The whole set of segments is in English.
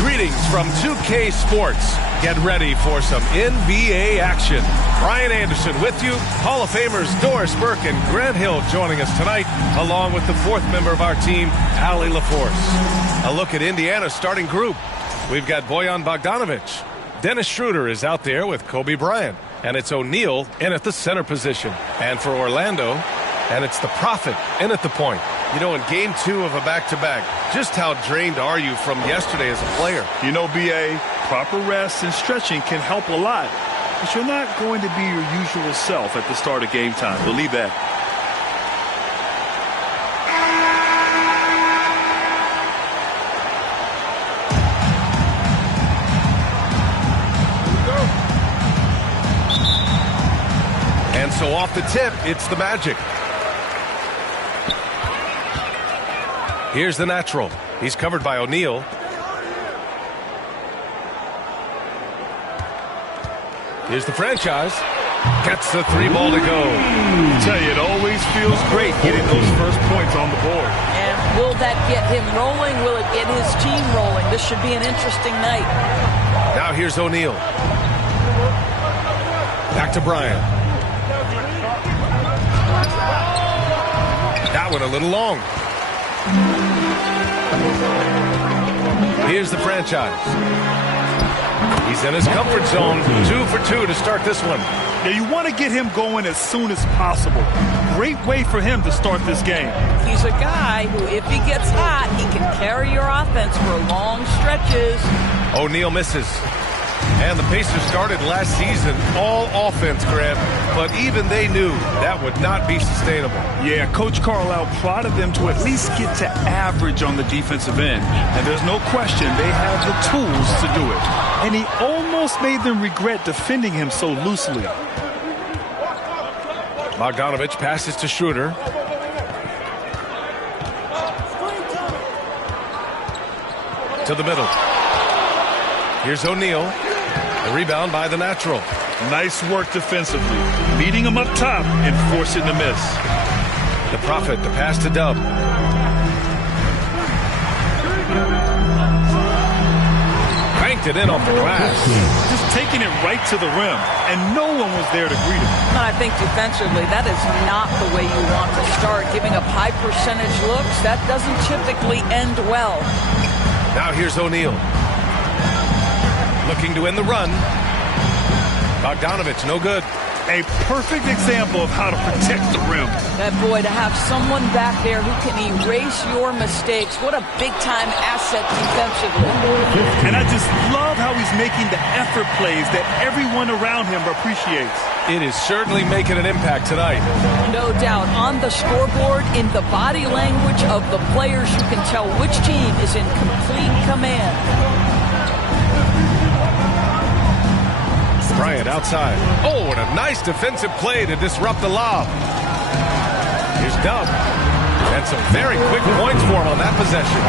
Greetings from 2K Sports. Get ready for some NBA action. Brian Anderson with you. Hall of Famers Doris Burke and Grant Hill joining us tonight, along with the fourth member of our team, Allie LaForce. A look at Indiana's starting group. We've got Bojan Bogdanovic. Dennis Schroeder is out there with Kobe Bryant. And it's O'Neal in at the center position. And for Orlando, and it's the Prophet in at the point. You know, in game 2 of a back-to-back, just how drained are you from yesterday as a player? You know, B.A., proper rest and stretching can help a lot. But you're not going to be your usual self at the start of game time. Believe that. And so off the tip, it's the Magic. Here's the natural. He's covered by O'Neal. Here's the franchise. Gets the 3 ball to go. I tell you, it always feels great getting those first points on the board. And will that get him rolling? Will it get his team rolling? This should be an interesting night. Now here's O'Neal. Back to Bryant. That one a little long. Here's the franchise. He's in his comfort zone. 2 for 2 to start this one. Yeah, you want to get him going as soon as possible. Great way for him to start this game. He's a guy who, if he gets hot, he can carry your offense for long stretches. O'Neal misses. And the Pacers started last season all offense, Grant, but even they knew that would not be sustainable. Yeah, Coach Carlisle prodded them to at least get to average on the defensive end. And there's no question they have the tools to do it. And he almost made them regret defending him so loosely. Bogdanovic passes to Schroeder. To the middle. Here's O'Neal. The rebound by the natural. Nice work defensively. Beating him up top and forcing the miss. The Prophet, the pass to Dub. Banked it in off the glass. Just taking it right to the rim, and no one was there to greet him. I think defensively, that is not the way you want to start. Giving up high percentage looks, that doesn't typically end well. Now here's O'Neal. Looking to win the run. Bogdanovic, no good. A perfect example of how to protect the rim. That boy, to have someone back there who can erase your mistakes, what a big-time asset defensively. And I just love how he's making the effort plays that everyone around him appreciates. It is certainly making an impact tonight. No doubt. On the scoreboard, in the body language of the players, you can tell which team is in complete command. Bryant outside. Oh, and a nice defensive play to disrupt the lob. Here's Dub. And some very quick points for him on that possession.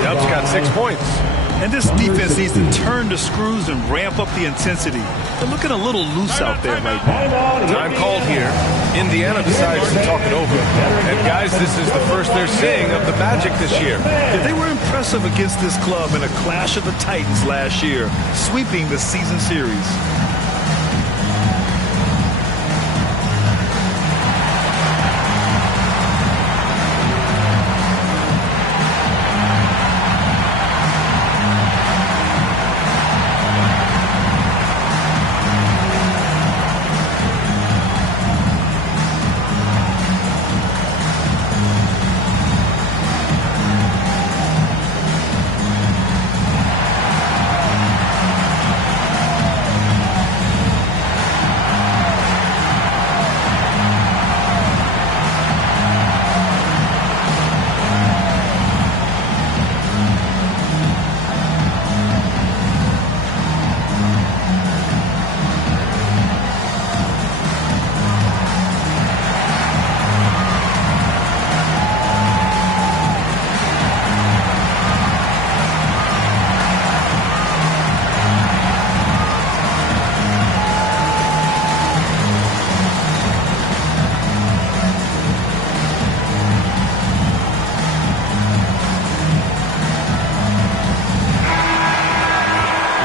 Dub's got 6 points. And this defense needs to turn the screws and ramp up the intensity. They're looking a little loose out there right now. Time called here. Indiana decides to talk it over. And guys, this is the first they're seeing of the Magic this year. They were impressive against this club in a clash of the Titans last year, sweeping the season series.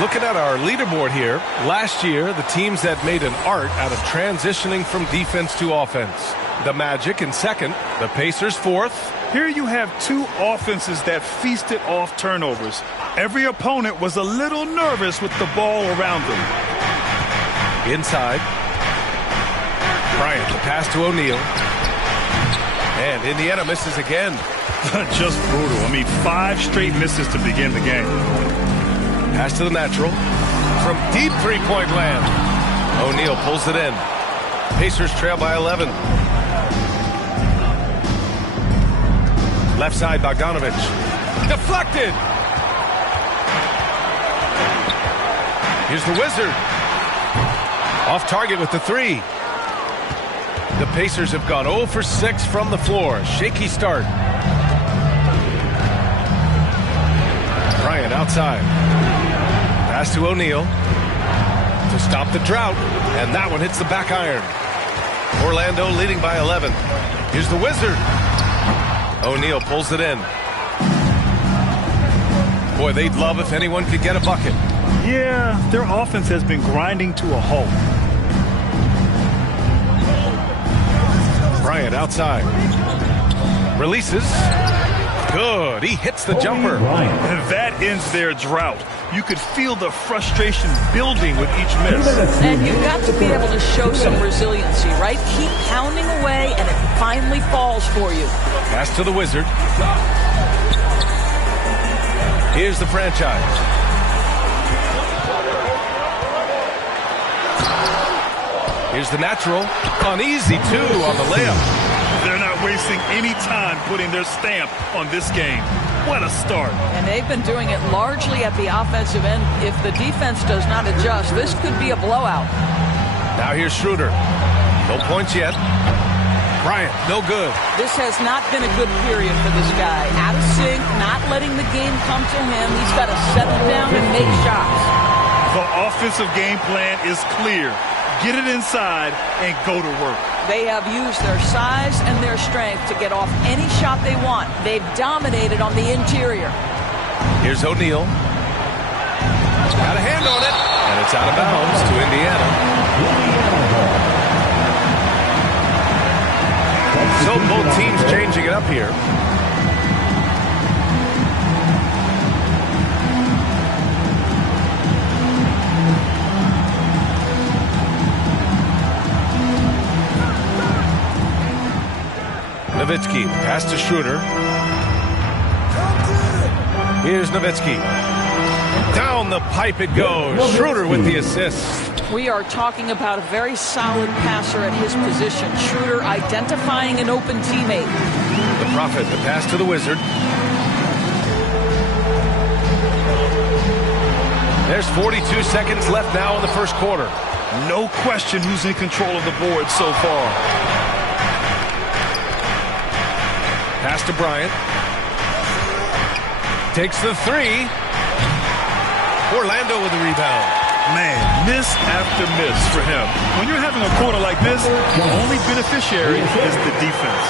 Looking at our leaderboard here, last year, the teams that made an art out of transitioning from defense to offense. The Magic in second, the Pacers fourth. Here you have two offenses that feasted off turnovers. Every opponent was a little nervous with the ball around them. Inside. Bryant, the pass to O'Neal. And Indiana misses again. Just brutal. I mean, 5 straight misses to begin the game. Pass to the natural. From deep three-point land. O'Neal pulls it in. Pacers trail by 11. Left side, Bogdanovic. Deflected. Here's the Wizard. Off target with the 3. The Pacers have gone 0 for 6 from the floor. Shaky start. Bryant outside. Pass to O'Neal to stop the drought. And that one hits the back iron. Orlando leading by 11. Here's the Wizard. O'Neal pulls it in. Boy, they'd love if anyone could get a bucket. Yeah, their offense has been grinding to a halt. Bryant outside. Releases. Good. He hits the jumper. And that ends their drought. You could feel the frustration building with each miss. And you've got to be able to show some resiliency, right? Keep pounding away, and it finally falls for you. Pass to the Wizard. Here's the franchise. Here's the natural. On easy, 2 on the layup. They're not wasting any time putting their stamp on this game. What a start. And they've been doing it largely at the offensive end. If the defense does not adjust, this could be a blowout. Now here's Schroeder. No points yet. Bryant, no good. This has not been a good period for this guy. Out of sync, not letting the game come to him. He's got to settle down and make shots. The offensive game plan is clear. Get it inside and go to work. They have used their size and their strength to get off any shot they want. They've dominated on the interior. Here's O'Neal. Got a hand on it. And it's out of bounds to Indiana. So both teams changing it up here. Nowitzki, pass to Schroeder. Here's Nowitzki. Down the pipe it goes. Schroeder with the assist. We are talking about a very solid passer at his position. Schroeder identifying an open teammate. The Prophet, the pass to the Wizard. There's 42 seconds left now in the first quarter. No question who's in control of the board so far. Pass to Bryant. Takes the 3. Orlando with the rebound. Man, miss after miss for him. When you're having a quarter like this, the only beneficiary is the defense.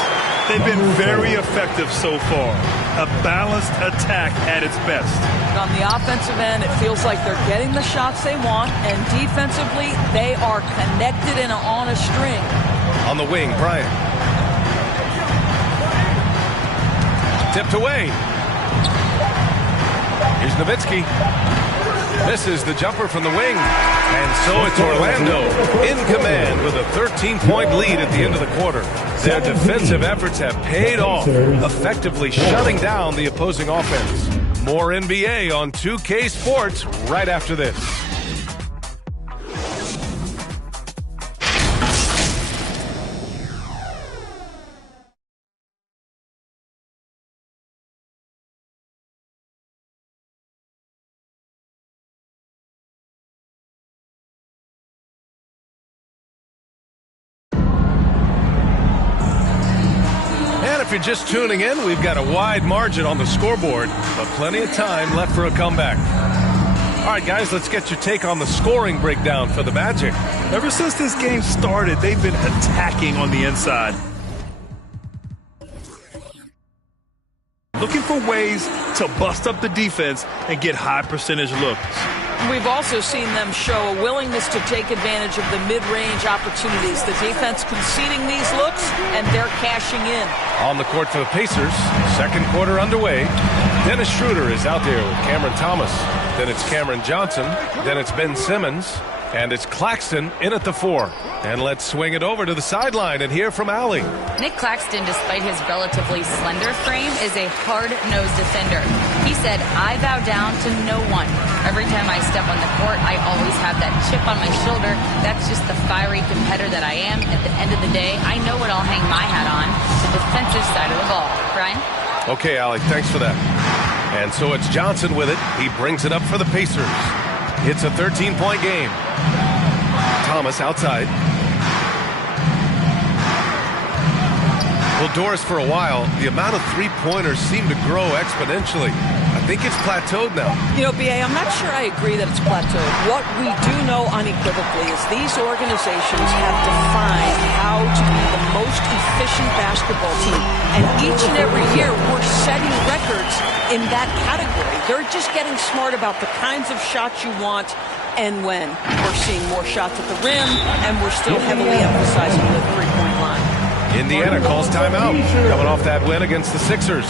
They've been very effective so far. A balanced attack at its best. On the offensive end, it feels like they're getting the shots they want, and defensively, they are connected and on a string. On the wing, Bryant. Tipped away. Here's Nowitzki. Misses the jumper from the wing. And so it's Orlando in command with a 13-point lead at the end of the quarter. Their defensive efforts have paid off, effectively shutting down the opposing offense. More NBA on 2K Sports right after this. If you're just tuning in, we've got a wide margin on the scoreboard, but plenty of time left for a comeback. All right, guys, let's get your take on the scoring breakdown for the Magic. Ever since this game started, they've been attacking on the inside. Looking for ways to bust up the defense and get high percentage looks. We've also seen them show a willingness to take advantage of the mid-range opportunities. The defense conceding these looks, and they're cashing in. On the court for the Pacers, second quarter underway. Dennis Schroeder is out there with Cameron Thomas. Then it's Cameron Johnson. Then it's Ben Simmons. And it's Claxton in at the 4. And let's swing it over to the sideline and hear from Allie. Nick Claxton, despite his relatively slender frame, is a hard-nosed defender. He said, "I bow down to no one. Every time I step on the court, I always have that chip on my shoulder. That's just the fiery competitor that I am. At the end of the day, I know what I'll hang my hat on, the defensive side of the ball." Brian? Okay, Allie, thanks for that. And so it's Johnson with it. He brings it up for the Pacers. It's a 13-point game. Thomas outside. Well, Doris, for a while, the amount of three-pointers seemed to grow exponentially. I think it's plateaued now. You know, B.A., I'm not sure I agree that it's plateaued. What we do know unequivocally is these organizations have defined how to be the most efficient basketball team. And each and every year, we're setting records in that category. They're just getting smart about the kinds of shots you want and when. We're seeing more shots at the rim, and we're still heavily emphasizing the three-point line. Indiana calls timeout, coming off that win against the Sixers.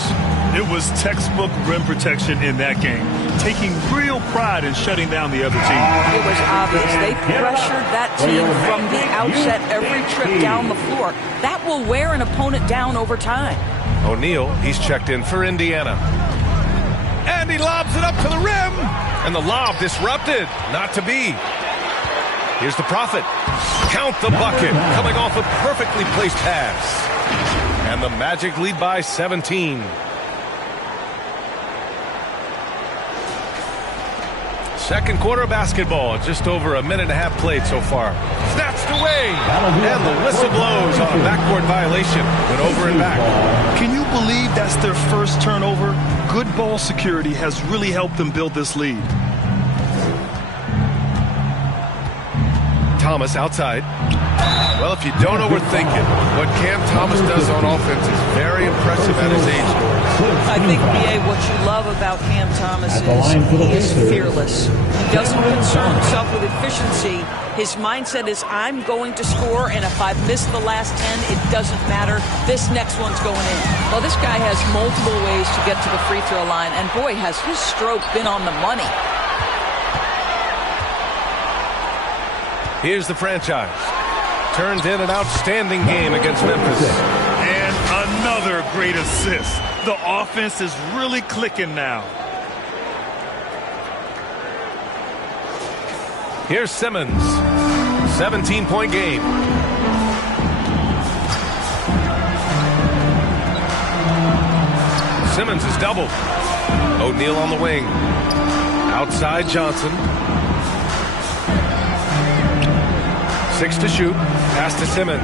It was textbook rim protection in that game, taking real pride in shutting down the other team. It was obvious. They pressured that team from the outset every trip down the floor. That will wear an opponent down over time. O'Neal, he's checked in for Indiana. And he lobs it up to the rim. And the lob disrupted. Not to be. Here's the Prophet. Count the bucket. Coming off a perfectly placed pass. And the Magic lead by 17. Second quarter of basketball. Just over a minute and a half played so far. Snatched away. And the whistle blows on a backcourt violation. Went over and back. Can you believe that's their first turnover? Good ball security has really helped them build this lead. Thomas outside. Well, if you don't overthink it, what Cam Thomas does on offense is very impressive at his age. I think, B.A., what you love about Cam Thomas is he is fearless. He doesn't concern himself with efficiency. His mindset is, I'm going to score, and if I've missed the last 10, it doesn't matter. This next one's going in. Well, this guy has multiple ways to get to the free throw line, and boy, has his stroke been on the money. Here's the franchise. Turned in an outstanding game against Memphis. And another great assist. The offense is really clicking now. Here's Simmons. 17-point game. Simmons is doubled. O'Neal on the wing. Outside Johnson. 6 to shoot. Pass to Simmons.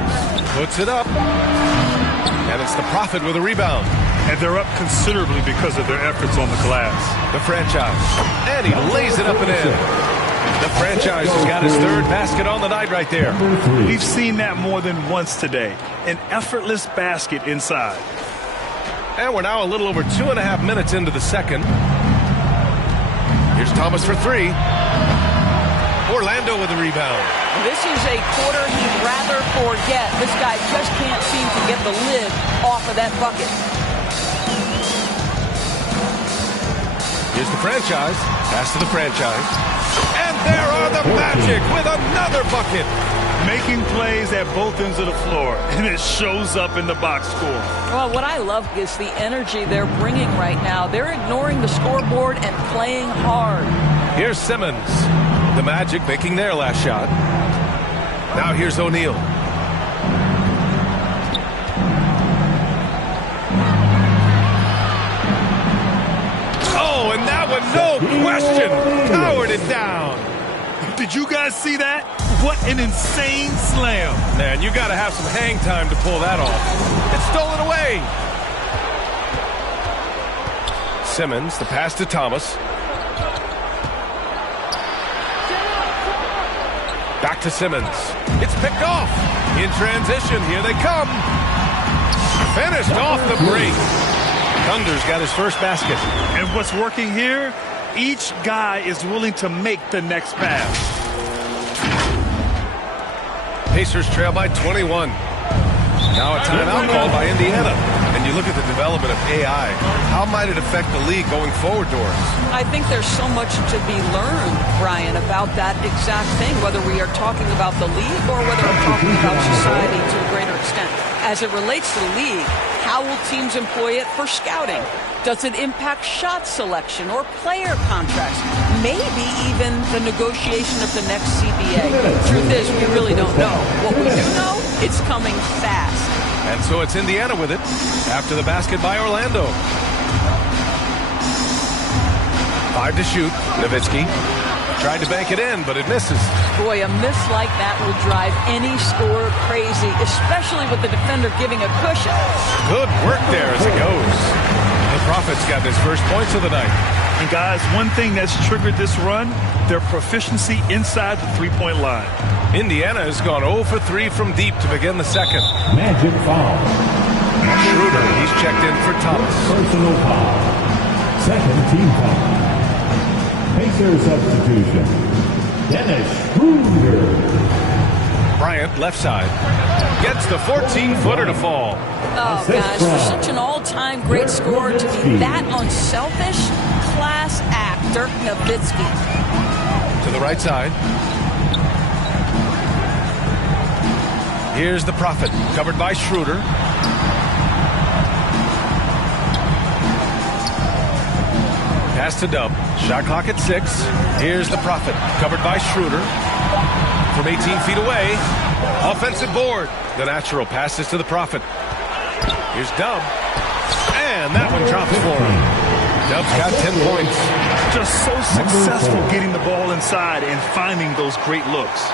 Puts it up. And it's the Prophet with a rebound. And they're up considerably because of their efforts on the glass. The franchise. And he lays it up and in. The franchise has got his third basket on the night right there. We've seen that more than once today. An effortless basket inside. And we're now a little over 2.5 minutes into the second. Here's Thomas for 3. Orlando with a rebound. This is a quarter he'd rather forget. This guy just can't seem to get the lid off of that bucket. Here's the franchise. Pass to the franchise. And there are the Magic with another bucket. Making plays at both ends of the floor, and it shows up in the box score. Well, what I love is the energy they're bringing right now. They're ignoring the scoreboard and playing hard. Here's Simmons. The Magic making their last shot. Now here's O'Neal. Oh, and that one, no question, powered it down. Did you guys see that? What an insane slam. Man, you got to have some hang time to pull that off. It's stolen away. Simmons, the pass to Thomas. Back to Simmons. It's picked off. In transition, here they come. Finished off the break. Thunder's got his first basket. And what's working here? Each guy is willing to make the next pass. Pacers trail by 21. Now a timeout called by Indiana. And you look at the development of AI. How might it affect the league going forward, Doris? I think there's so much to be learned, Brian, about that exact thing, whether we are talking about the league or whether we're talking about society to a greater extent. As it relates to the league, how will teams employ it for scouting? Does it impact shot selection or player contracts? Maybe even the negotiation of the next CBA. Truth is, we really don't know. What we do know, it's coming fast. And so it's Indiana with it after the basket by Orlando. 5 to shoot. Nowitzki tried to bank it in, but it misses. Boy, a miss like that will drive any scorer crazy, especially with the defender giving a cushion. Good work there as it goes. The Prophet's got his first points of the night. And guys, one thing that's triggered this run, their proficiency inside the three-point line. Indiana has gone 0 for 3 from deep to begin the second. Magic foul. Schroeder, he's checked in for Thomas. Personal foul. Second team foul. Pacer substitution. Dennis Schroeder. Bryant, left side, gets the 14-footer to fall. Oh, gosh, for such an all-time great scorer to be that unselfish, class act, Dirk Nowitzki. To the right side. Here's the Prophet, covered by Schroeder. Pass to Dub. Shot clock at 6. Here's the Prophet, covered by Schroeder. From 18 feet away. Offensive board. The natural passes to the Prophet. Here's Dub. And that one drops for him. Dub's got 10 points. Just so successful getting the ball inside and finding those great looks.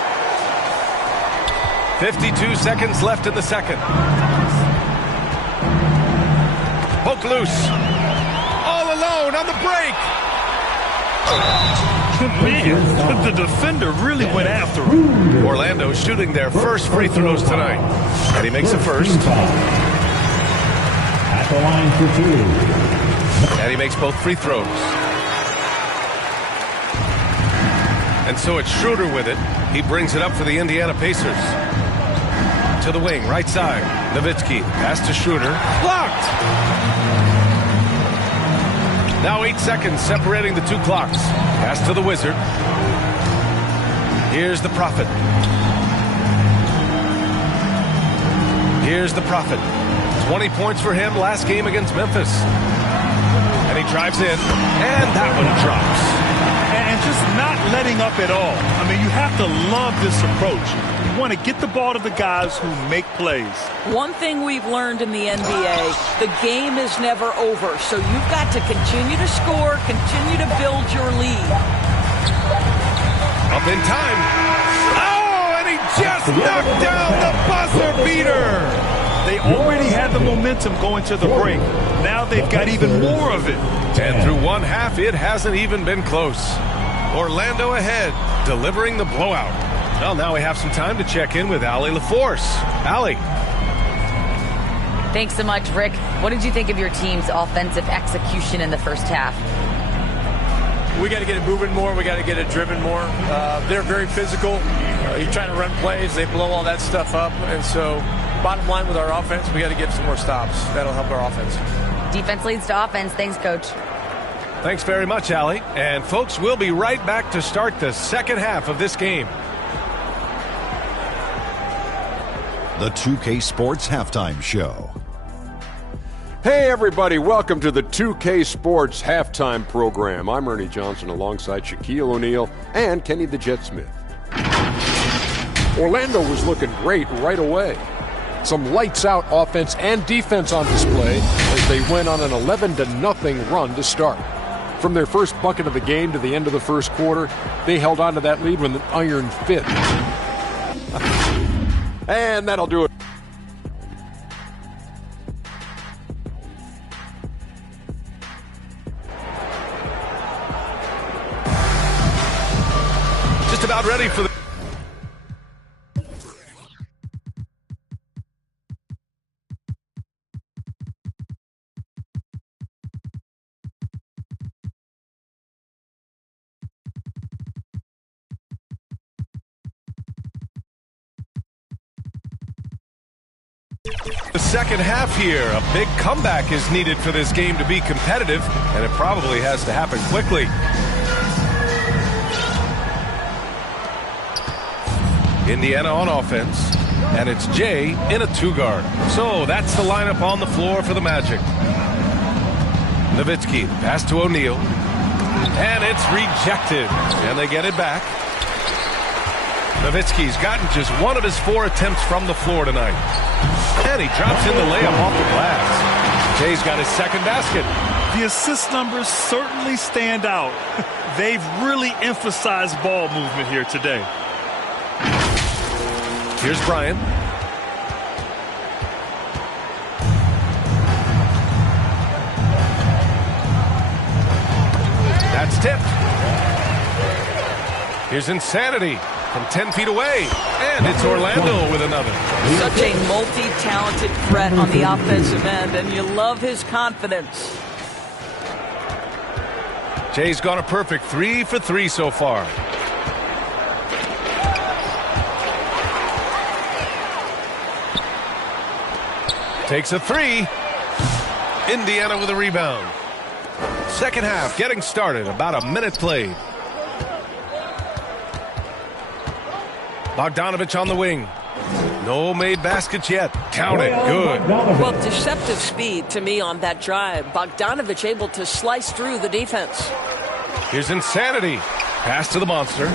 52 seconds left in the second. Poke loose. All alone on the break. Man, the defender really went after him. Orlando shooting their first free throws tonight. And he makes the first. At the line for 2. And he makes both free throws. And so it's Schroeder with it. He brings it up for the Indiana Pacers. To the wing, right side. Nowitzki, pass to Schroeder. Blocked! Now 8 seconds separating the two clocks. Pass to the Wizard. Here's the Prophet. Here's the Prophet. 20 points for him last game against Memphis. And he drives in, and that one drops. And just not letting up at all. I mean, you have to love this approach. You want to get the ball to the guys who make plays. One thing we've learned in the NBA, the game is never over. So you've got to continue to score, continue to build your lead. Up in time. Oh, and he just knocked down the buzzer beater. They already had the momentum going to the break. Now they've got even more of it. And through one half, it hasn't even been close. Orlando ahead, delivering the blowout. Well, now we have some time to check in with Allie LaForce. Allie. Thanks so much, Rick. What did you think of your team's offensive execution in the first half? We got to get it moving more. We got to get it driven more. They're very physical. You're trying to run plays. They blow all that stuff up. And so bottom line with our offense, we got to get some more stops. That'll help our offense. Defense leads to offense. Thanks, Coach. Thanks very much, Allie. And, folks, we'll be right back to start the second half of this game. The 2K Sports Halftime Show. Hey, everybody. Welcome to the 2K Sports Halftime Program. I'm Ernie Johnson alongside Shaquille O'Neal and Kenny the Jet Smith. Orlando was looking great right away. Some lights-out offense and defense on display as they went on an 11-0 run to start. From their first bucket of the game to the end of the first quarter, they held on to that lead with an iron fist. And that'll do it. Just about ready for the The second half here. A big comeback is needed for this game to be competitive, and it probably has to happen quickly. Indiana on offense, and it's Jay in a 2-guard. So that's the lineup on the floor for the Magic. Nowitzki, pass to O'Neal, and it's rejected, and they get it back. Nowitzki's gotten just one of his 4 attempts from the floor tonight. And he drops in the layup off the glass. Jay's got his second basket. The assist numbers certainly stand out. They've really emphasized ball movement here today. Here's Bryant. That's tipped. Here's Insanity from 10 feet away. And it's Orlando with another. Such a multi-talented threat on the offensive end, and you love his confidence. Jay's gone a perfect 3 for 3 so far. Takes a 3. Indiana with a rebound. Second half getting started. About a minute played. Bogdanovich on the wing. No made baskets yet. Count it. Good. Well, deceptive speed to me on that drive. Bogdanovich able to slice through the defense. Here's Insanity. Pass to the monster.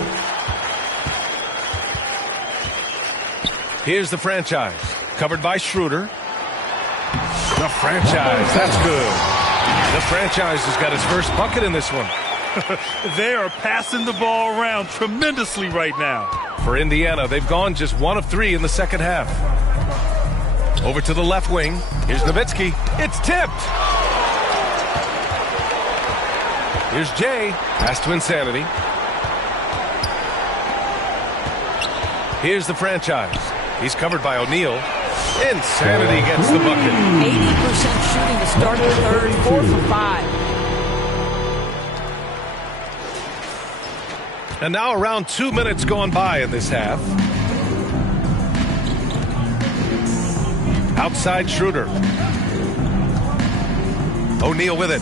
Here's the franchise. Covered by Schroeder. The franchise. That's good. The franchise has got his first bucket in this one. They are passing the ball around tremendously right now. For Indiana, they've gone just 1 of 3 in the second half. Over to the left wing. Here's Nowitzki. It's tipped. Here's Jay. Pass to Insanity. Here's the franchise. He's covered by O'Neal. Insanity gets the bucket. 80% shooting to start the third. 4 for 5. And now around 2 minutes gone by in this half. Outside Schroeder. O'Neal with it.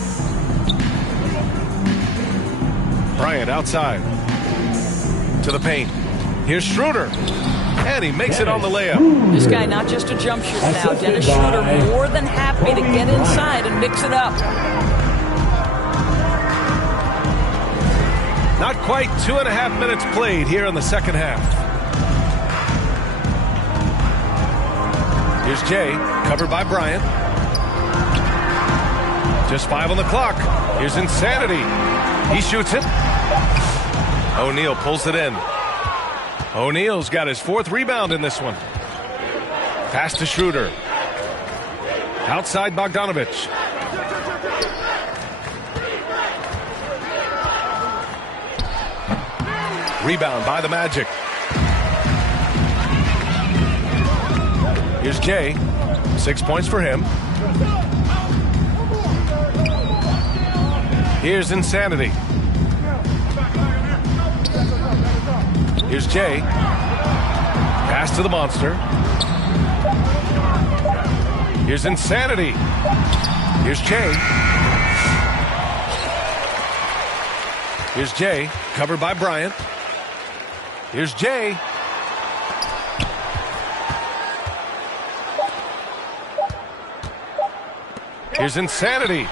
Bryant outside. To the paint. Here's Schroeder. And he makes it on the layup. This guy not just a jump shooter now. Dennis Schroeder more than happy to get inside and mix it up. Not quite 2.5 minutes played here in the second half. Here's Jay, covered by Bryant. Just 5 on the clock. Here's Insanity. He shoots it. O'Neal pulls it in. O'Neal's got his 4th rebound in this one. Pass to Schroeder. Outside Bogdanovich. Rebound by the Magic. Here's Jay. 6 points for him. Here's Insanity. Here's Jay. Pass to the monster. Here's Insanity. Here's Jay. Here's Jay, covered by Bryant. Here's Jay. Here's Insanity.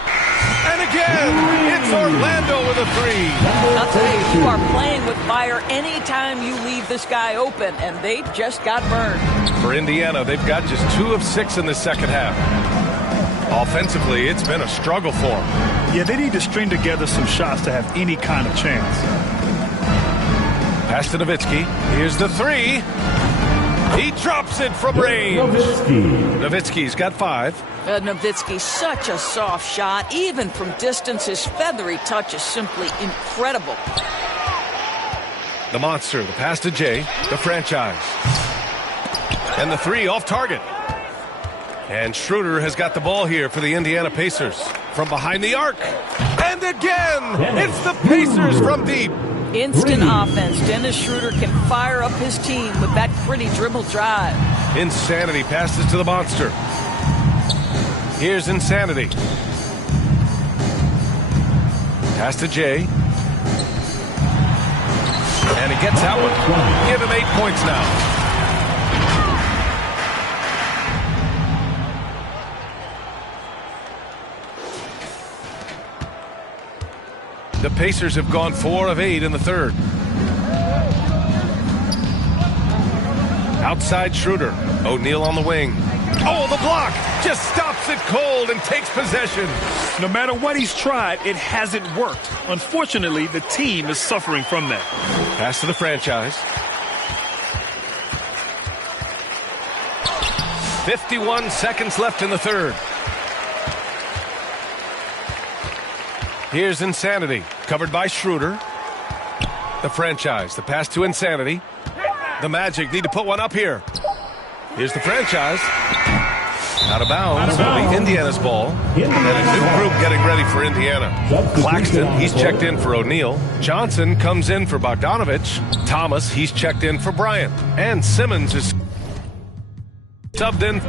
And again, it's Orlando with a 3. I'll tell you, you are playing with fire anytime you leave this guy open, and they just got burned. For Indiana, they've got just 2 of 6 in the second half. Offensively, it's been a struggle for them. Yeah, they need to string together some shots to have any kind of chance. Pass to Nowitzki. Here's the 3. He drops it from range. Nowitzki's got 5. Nowitzki, such a soft shot. Even from distance, his feathery touch is simply incredible. The monster, the pass to Jay, the franchise. And the 3 off target. And Schroeder has got the ball here for the Indiana Pacers. From behind the arc. And again, it's the Pacers from deep. Instant offense. Dennis Schroeder can fire up his team with that pretty dribble drive. Insanity passes to the monster. Here's Insanity. Pass to Jay. And he gets that one. Give him 8 points now. The Pacers have gone 4 of 8 in the third. Outside Schroeder. O'Neal on the wing. Oh, the block! Just stops it cold and takes possession. No matter what he's tried, it hasn't worked. Unfortunately, the team is suffering from that. Pass to the franchise. 51 seconds left in the third. Here's Insanity, covered by Schroeder. The franchise, the pass to Insanity. The Magic need to put one up here. Here's the franchise. Out of bounds. It'll be Indiana's ball. And a new group getting ready for Indiana. Claxton, he's checked in for O'Neal. Johnson comes in for Bogdanovich. Thomas, he's checked in for Bryant. And Simmons is subbed in